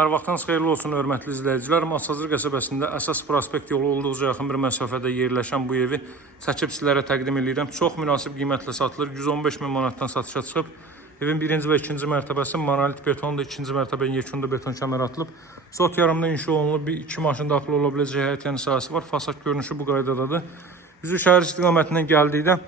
Hər vaxtınız xeyirli olsun, hörmətli izləyicilər. Masazır qəsəbəsində əsas prospekt yolu olduqca yaxın bir məsafədə yerləşən bu evi çəkib sizlərə təqdim edirəm. Çox münasib qiymətlə satılır. 115 min manatdan satışa çıxıb. Evin birinci və ikinci mərtəbəsi monolit betondur. İkinci mərtəbənin yekunda beton kəmər atılıb. Zot yarımda inşa olunub. İki maşın daxil ola biləcək həyət yanı sahəsi var. Fasad görünüşü bu qaydadadır. Üzü şəhər istiqamətindən gəldikdə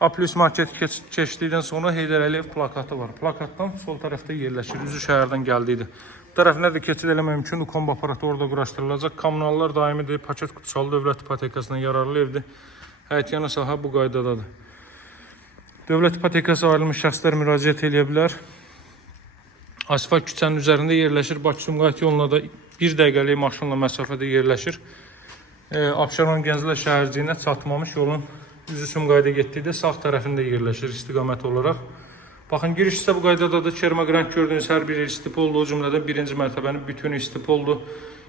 A+ market keçdikdən sonra Heydər Əliyev plakatı var. Plakatdan sol tərəfdə yerləşir. Üzü şəhərdən gəldiydi. Bu tərəfinə də keçid eləmək mümkündür. Kombo aparatı orada quraşdırılacaq. Kommunallar daimidir. Paket qutusalı dövlət ipotekasından yararlı evdir. Həyət yanı sahə bu qaydadadır. Dövlət ipotekası ayrılmış şəxslər müraciət edə bilər. Asfalt küçənin üzərində yerləşir. Bakı-Sumqayıt yoluna da 1 dəqiqəlik maşınla məsafədə yerləşir. Abşeron Gənclər şəhərciyinə çatmamış yolun üzü Sumqayıta getdikdə sağ tərəfində yerləşir istiqamət olaraq. Baxın, giriş isə bu qaydadadır. Kermaqrant gördüyünüz hər bir istip oldu. O cümlədən birinci mərtəbənin bütünü istip oldu.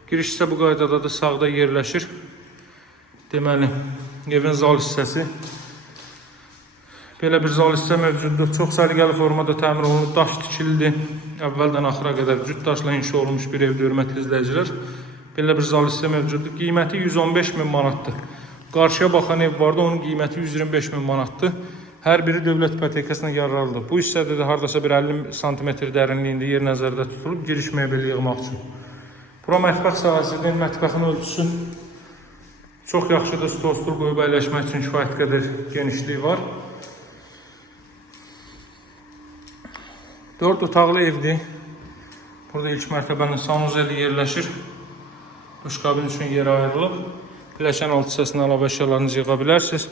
Giriş isə bu qaydadadır. Sağda yerləşir. Deməli, evin zal hissəsi. Belə bir zal hissə mövcuddur. Çox səliqəli formada təmir olunub. Daş tikilidir. Əvvəldən axıra qədər cüt daşla inşa olunmuş bir evdir, hörmətli izləyicilər. Belə bir zal hissə mövcuddur. Qiyməti 115 min manatdır. Qarşıya baxan ev vardı, onun qiyməti 125 min manatdır. Hər biri dövlət ipotekasına yararlıdır. Bu hissədə də hardasa bir 50 sm dərinliyində yer nəzərdə tutulub, giriş mebeli yığmaq üçün. Bura mətbəx sahəsidir. Mətbəxin ölçüsü çox yaxşıdır. Stol qoyub əyləşmək üçün kifayət qədər genişliyi var. 4 otaqlı evdir. Burada ilk mərtəbənin sanuzeli yerləşir. Duşqabin üçün yer ayrılıb. Pilləkən alt hissəsinə əlavə əşyalarınızı yığa bilərsiniz.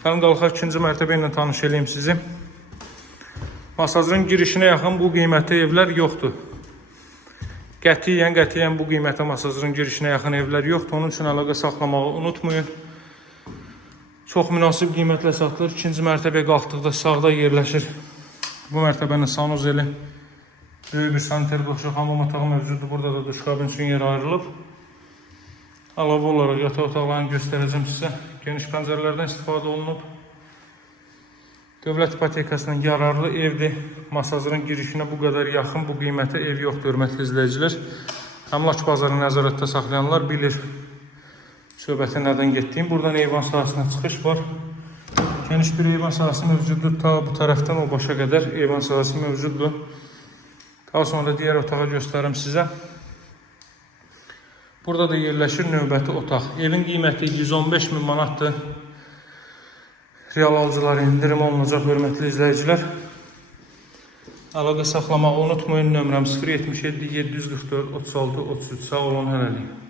Gəlin qalxaq ikinci mərtəbə ilə tanış edeyim sizi. Masazırın girişinə yaxın bu qiymətli evlər yoxdur. Qətiyyən bu qiymətə masazırın girişinə yaxın evlər yoxdur. Onun üçün əlaqə saxlamağı unutmayın. Çox münasib qiymətlə satılır. İkinci mərtəbəyə qalxdıqda sağda yerləşir. Bu mərtəbənin sanuzeli. Böyük bir saniter boşluq hamam otağı mövcuddur. Burada da duşqabin üçün yer ayrılıb. Əlavə olaraq yataq otaqlarını göstərəcəm sizə. Geniş pəncərələrdən istifadə olunub. Dövlət ipotekasına yararlı evdir. Masazırın girişinə bu qədər yaxın, bu qiymətə ev yoxdur, hörmətli izləyicilər. Əmlak bazarını nəzarətdə saxlayanlar bilir söhbətin nədən getdiyim. Buradan eyvan sahəsinə çıxış var. Geniş bir eyvan sahəsi mövcuddur. Ta bu tərəfdən o başa qədər eyvan sahəsi mövcuddur. Daha sonra da digər otağı göstərim sizə. Burada da yerləşir növbəti otaq. Evin qiyməti 115 min manatdır. Real alıcılara indirim olunacaq, hörmətli izləyicilər. Əlaqə saxlamağı unutmayın. Nömrəm 077 744 36 33. Sağ olun, hələlik.